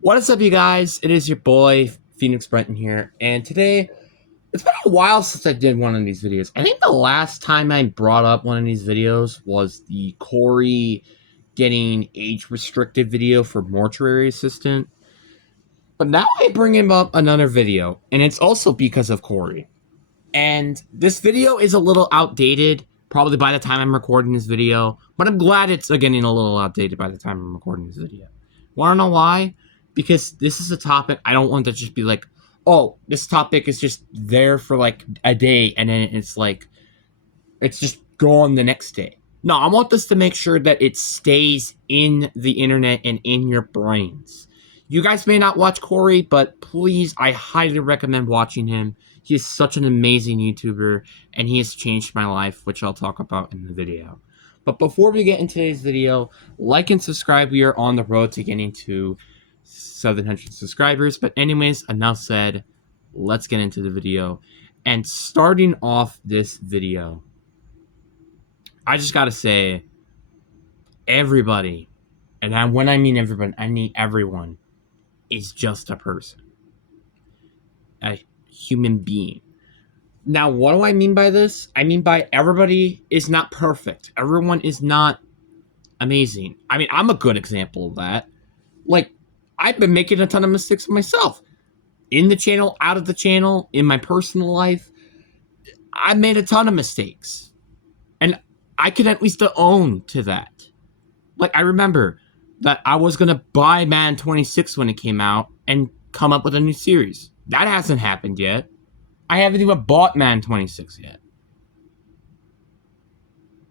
What is up, you guys? It is your boy, Phoenix Brenton here, and today, it's been a while since I did one of these videos. I think the last time I brought up one of these videos was the Corey getting age-restricted video for Mortuary Assistant, but now I bring him up another video, and it's also because of Corey. And this video is a little outdated, probably by the time I'm recording this video, but I'm glad it's getting a little outdated by the time I'm recording this video. Wanna know why? Because this is a topic I don't want to just be like, oh, this topic is just there for like a day and then it's just gone the next day. No, I want this to make sure that it stays in the internet and in your brains. You guys may not watch Corey, but please, I highly recommend watching him. He is such an amazing YouTuber, and he has changed my life, which I'll talk about in the video. But before we get into today's video, like and subscribe. We are on the road to getting to 700 subscribers. But anyways, enough said. Let's get into the video. And starting off this video, I just gotta say, everybody, and when I mean everybody, I mean everyone, is just a person. A human being. Now, what do I mean by this? I mean by everybody is not perfect. Everyone is not amazing. I mean, I'm a good example of that. Like, I've been making a ton of mistakes myself. In the channel, out of the channel, in my personal life, I made a ton of mistakes. And I can at least own to that. Like, I remember that I was going to buy Madden 26 when it came out and come up with a new series. That hasn't happened yet. I haven't even bought Madden 26 yet.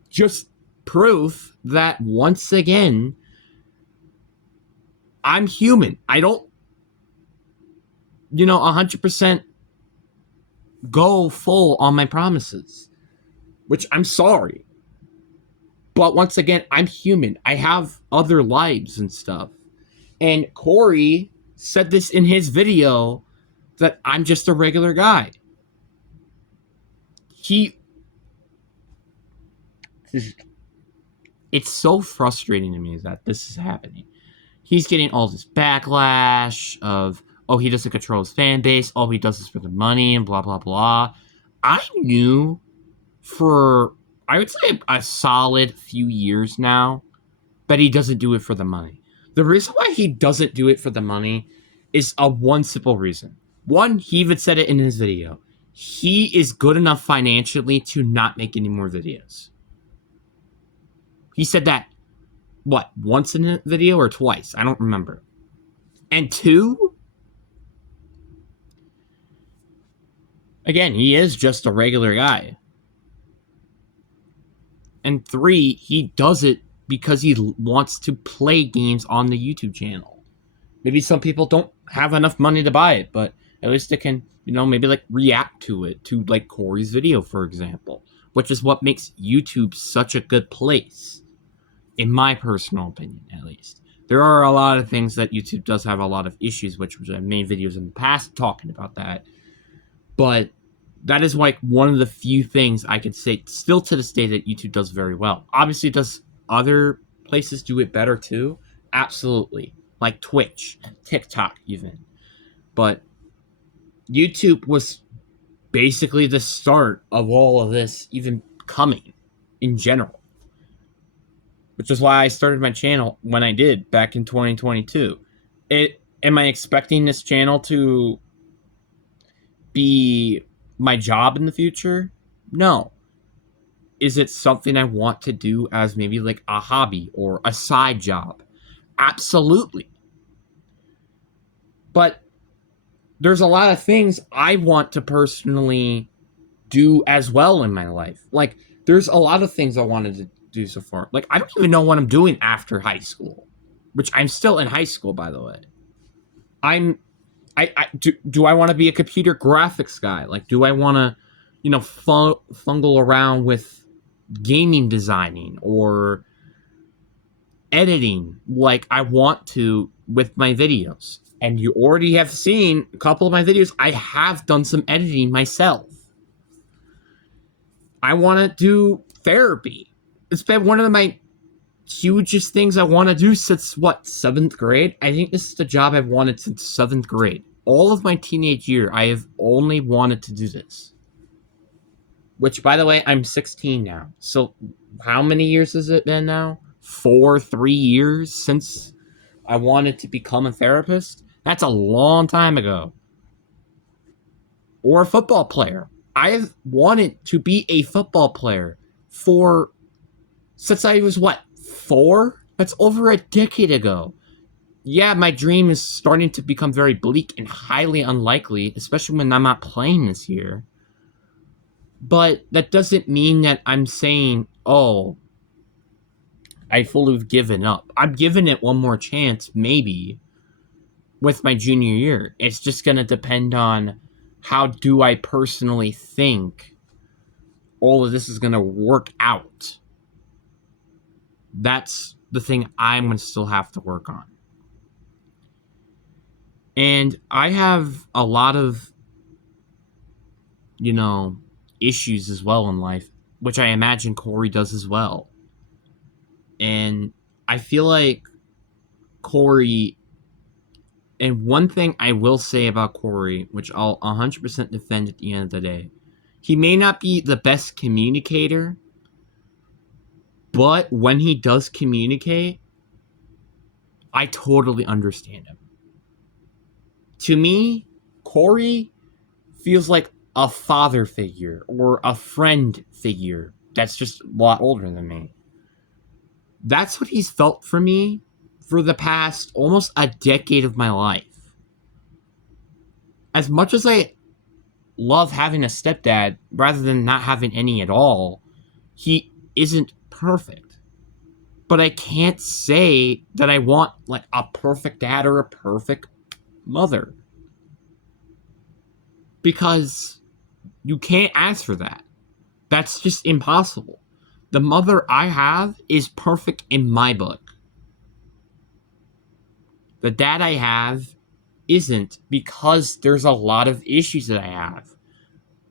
Just proof that, once again, I'm human. I don't, 100% go full on my promises. Which, I'm sorry. But once again, I'm human. I have other lives and stuff. And Corey said this in his video, that I'm just a regular guy. It's so frustrating to me that this is happening. He's getting all this backlash of, oh, he doesn't control his fan base, all he does is for the money, and blah, blah, blah. I knew for, I would say, a solid few years now, that he doesn't do it for the money. The reason why he doesn't do it for the money is one simple reason. One, he even said it in his video. He is good enough financially to not make any more videos. He said that, what, once in a video or twice? I don't remember. And two, again, he is just a regular guy. And three, he does it because he wants to play games on the YouTube channel. Maybe some people don't have enough money to buy it, but at least they can, maybe like react to it, to like Corey's video, for example, which is what makes YouTube such a good place, in my personal opinion, at least. There are a lot of things that YouTube does have a lot of issues, which I've made videos in the past talking about that, but that is like one of the few things I could say still to this day that YouTube does very well. Obviously, does other places do it better too? Absolutely. Like Twitch, TikTok even. But YouTube was basically the start of all of this even coming in general. Which is why I started my channel when I did back in 2022. Am I expecting this channel to be my job in the future? No. Is it something I want to do as maybe like a hobby or a side job? Absolutely. But there's a lot of things I want to personally do as well in my life. Like, there's a lot of things I wanted to do so far. Like, I don't even know what I'm doing after high school, which I'm still in high school, by the way. Do I want to be a computer graphics guy? Like, do I want to, fungle around with gaming designing or editing like I want to with my videos? And you already have seen a couple of my videos. I have done some editing myself. I want to do therapy. It's been one of my hugest things I want to do since what, 7th grade? I think this is the job I've wanted since 7th grade. All of my teenage year, I have only wanted to do this. Which, by the way, I'm 16 now. So, how many years has it been now? 3 years since I wanted to become a therapist? That's a long time ago. Or a football player. I've wanted to be a football player since I was, what, 4? That's over a decade ago. Yeah, my dream is starting to become very bleak and highly unlikely, especially when I'm not playing this year. But that doesn't mean that I'm saying, oh, I fully have given up. I'm giving it one more chance, maybe, with my junior year. It's just going to depend on how do I personally think all of this is going to work out. That's the thing I'm going to still have to work on. And I have a lot of, issues as well in life, which I imagine Corey does as well. And I feel like Corey, and one thing I will say about Corey, which I'll 100% defend at the end of the day, he may not be the best communicator, but when he does communicate, I totally understand him. To me, Corey feels like a father figure or a friend figure that's just a lot older than me. That's what he's felt for me for the past almost a decade of my life. As much as I love having a stepdad rather than not having any at all, he isn't perfect. But I can't say that I want like a perfect dad or a perfect mother. Because you can't ask for that. That's just impossible. The mother I have is perfect in my book. The dad I have isn't, because there's a lot of issues that I have.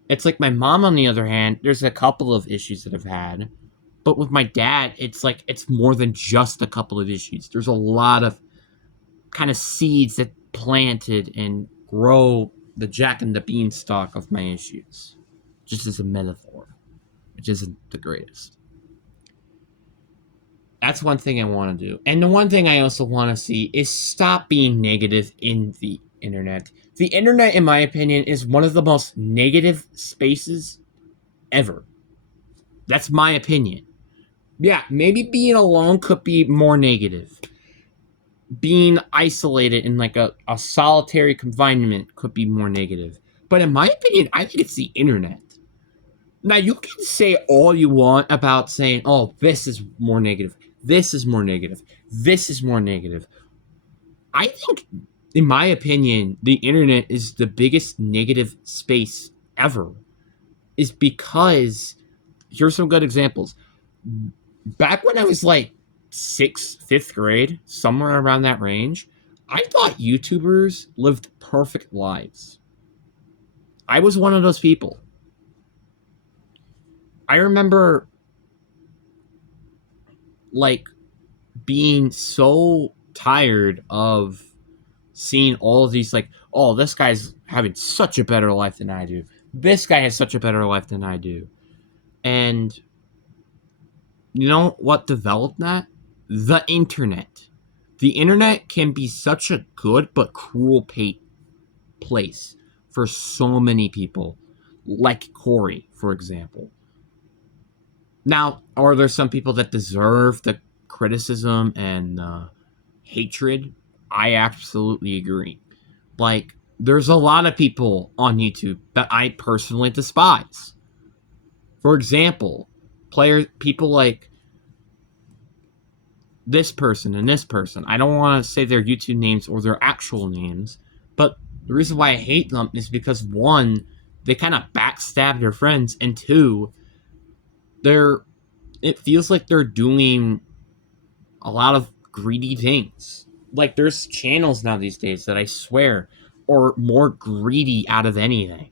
It's like my mom, on the other hand, there's a couple of issues that I've had. But with my dad, it's like it's more than just a couple of issues. There's a lot of kind of seeds that planted and grow the Jack and the Beanstalk of my issues. Just as a metaphor, which isn't the greatest. That's one thing I want to do. And the one thing I also want to see is stop being negative in the internet. The internet, in my opinion, is one of the most negative spaces ever. That's my opinion. Yeah, maybe being alone could be more negative. Being isolated in like a solitary confinement could be more negative. But in my opinion, I think it's the internet. Now, you can say all you want about saying, oh, this is more negative. This is more negative. This is more negative. I think, in my opinion, the internet is the biggest negative space ever. Is because, here's some good examples. Back when I was like 5th grade, somewhere around that range, I thought YouTubers lived perfect lives. I was one of those people. I remember like being so tired of seeing all of these like, oh, this guy's having such a better life than I do. This guy has such a better life than I do. And you know what developed that? The internet. The internet can be such a good but cruel place for so many people, like Corey, for example. Now, are there some people that deserve the criticism and hatred? I absolutely agree. Like, there's a lot of people on YouTube that I personally despise. For example, people like this person and this person. I don't want to say their YouTube names or their actual names, but the reason why I hate them is because, one, they kind of backstab their friends, and two, it feels like they're doing a lot of greedy things. Like, there's channels now these days that I swear are more greedy out of anything.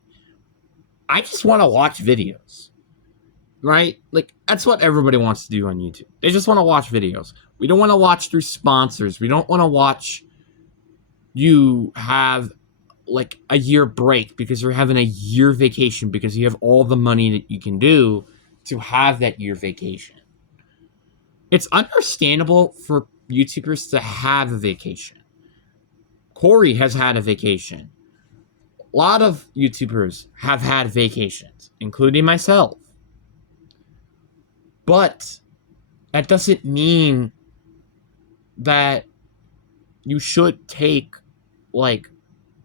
I just want to watch videos. right? Like, that's what everybody wants to do on YouTube. They just want to watch videos. We don't want to watch through sponsors. We don't want to watch you have like a year break because you're having a year vacation because you have all the money that you can do to have that year vacation. It's understandable for YouTubers to have a vacation. Corey has had a vacation. A lot of YouTubers have had vacations, including myself. But that doesn't mean that you should take like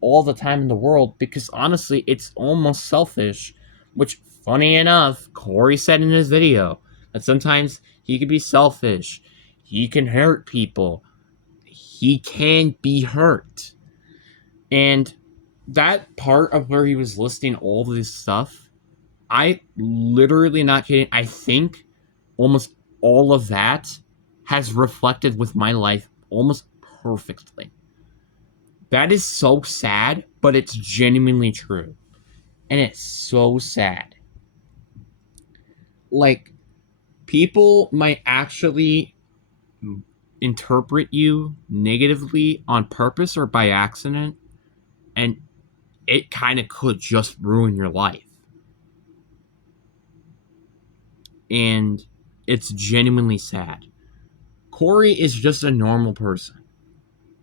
all the time in the world, because honestly, it's almost selfish. Which, funny enough, Corey said in his video that sometimes he could be selfish. He can hurt people. He can be hurt. And that part of where he was listing all this stuff, I literally, not kidding, I think almost all of that has reflected with my life almost perfectly. That is so sad, but it's genuinely true. And it's so sad. Like, people might actually interpret you negatively on purpose or by accident, and it kind of could just ruin your life. And it's genuinely sad. Corey is just a normal person.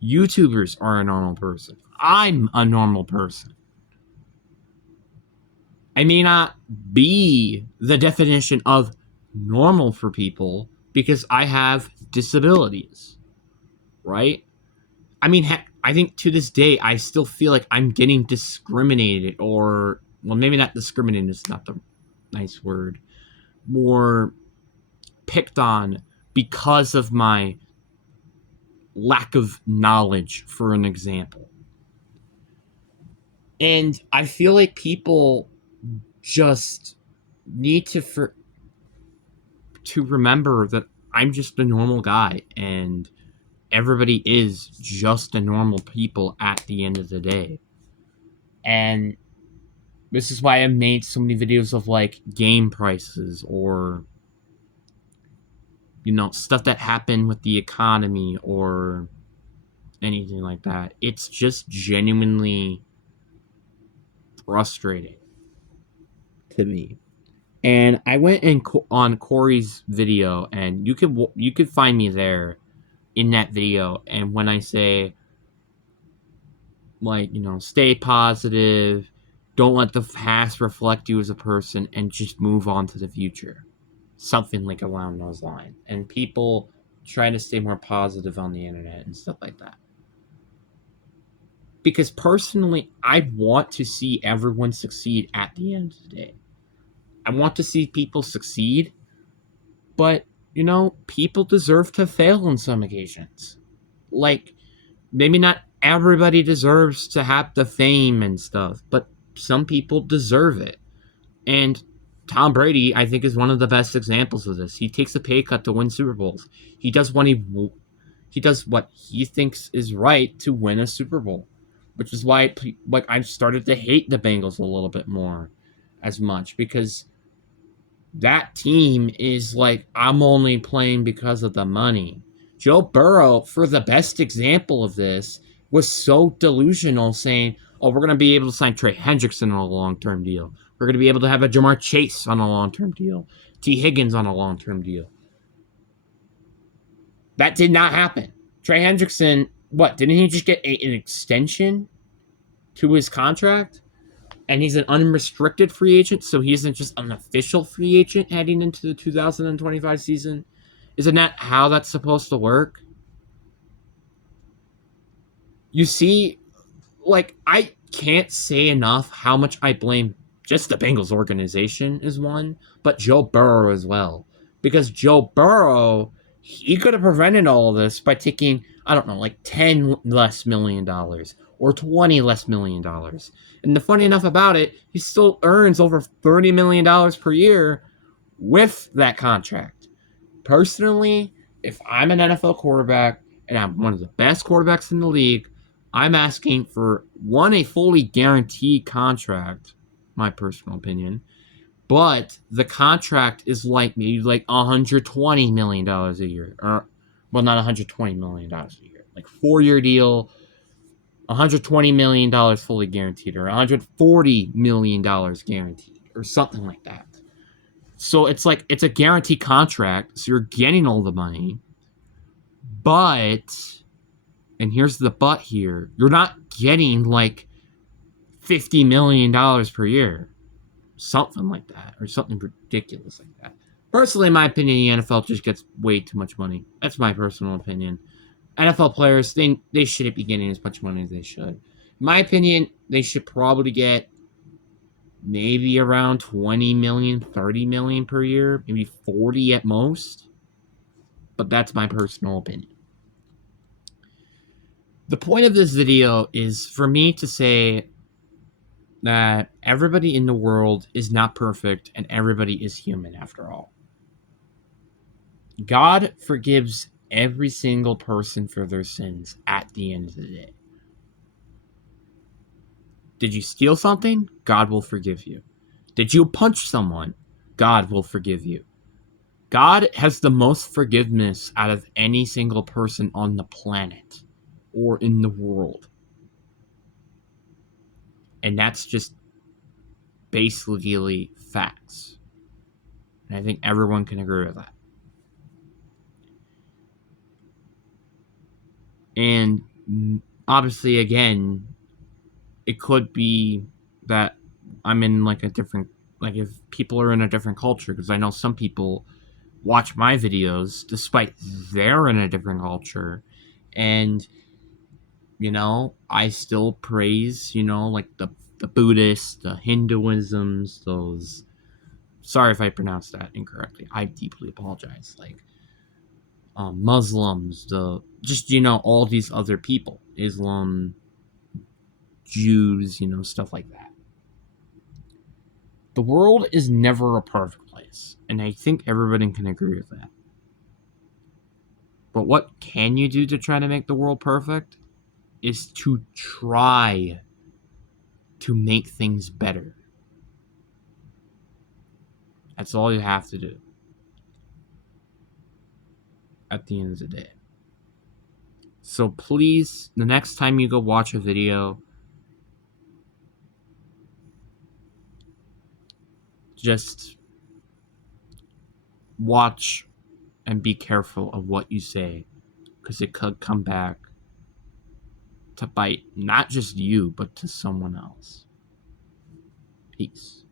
YouTubers are a normal person. I'm a normal person. I may not be the definition of normal for people because I have disabilities, right? I mean, heck, I think to this day, I still feel like I'm getting discriminated, or, well, maybe not discriminated is not the nice word, more picked on because of my lack of knowledge, for an example. And I feel like people just need to remember that I'm just a normal guy, and everybody is just a normal people at the end of the day. And this is why I made so many videos of like game prices, or, you know, stuff that happened with the economy or anything like that. It's just genuinely frustrating to me. And I went on Corey's video, and you could find me there in that video. And when I say, like, you know, stay positive, don't let the past reflect you as a person, and just move on to the future, something like along those lines. And people try to stay more positive on the internet and stuff like that. Because personally, I want to see everyone succeed at the end of the day. I want to see people succeed, but, you know, people deserve to fail on some occasions. Like, maybe not everybody deserves to have the fame and stuff, but some people deserve it. And Tom Brady, I think, is one of the best examples of this. He takes a pay cut to win Super Bowls. He does what he thinks is right to win a Super Bowl, which is why, like, I've started to hate the Bengals a little bit more as much, because that team is like, I'm only playing because of the money. Joe Burrow, for the best example of this, was so delusional, saying, oh, we're going to be able to sign Trey Hendrickson on a long-term deal. We're going to be able to have a Jamar Chase on a long-term deal. T. Higgins on a long-term deal. That did not happen. Trey Hendrickson, what, didn't he just get an extension to his contract? And he's an unrestricted free agent, so he isn't just an official free agent heading into the 2025 season. Isn't that how that's supposed to work? You see, like, I can't say enough how much I blame just the Bengals organization is one, but Joe Burrow as well. Because Joe Burrow, he could have prevented all of this by taking, I don't know, like $10 less million or $20 less million. And the funny enough about it, he still earns over $30 million per year with that contract. Personally, if I'm an NFL quarterback and I'm one of the best quarterbacks in the league, I'm asking for, one, a fully guaranteed contract, my personal opinion, But the contract is like maybe like $120 million a year. Or, well, not $120 million a year. Like 4-year deal, $120 million fully guaranteed, or $140 million guaranteed, or something like that. So it's like, it's a guaranteed contract, so you're getting all the money. But, and here's the but here, you're not getting like $50 million per year. Something like that, or something ridiculous like that. Personally, in my opinion, the NFL just gets way too much money. That's my personal opinion. NFL players, they shouldn't be getting as much money as they should. In my opinion, they should probably get maybe around 20 million, 30 million per year, maybe 40 at most. But that's my personal opinion. The point of this video is for me to say that everybody in the world is not perfect and everybody is human after all. God forgives every single person for their sins at the end of the day. Did you steal something? God will forgive you. Did you punch someone? God will forgive you. God has the most forgiveness out of any single person on the planet or in the world. And that's just basically facts. And I think everyone can agree with that. And obviously, again, it could be that I'm in like a different, like if people are in a different culture, because I know some people watch my videos despite they're in a different culture, and you know, I still praise, you know, like the Buddhists, the Hinduisms, those, sorry if I pronounced that incorrectly, I deeply apologize, like Muslims, the just, you know, all these other people, Islam, Jews, you know, stuff like that. The world is never a perfect place, and I think everybody can agree with that. But what can you do to try to make the world perfect? Is to try to make things better. That's all you have to do at the end of the day. So please, the next time you go watch a video, just watch and be careful of what you say, because it could come back to bite not just you, but to someone else. Peace.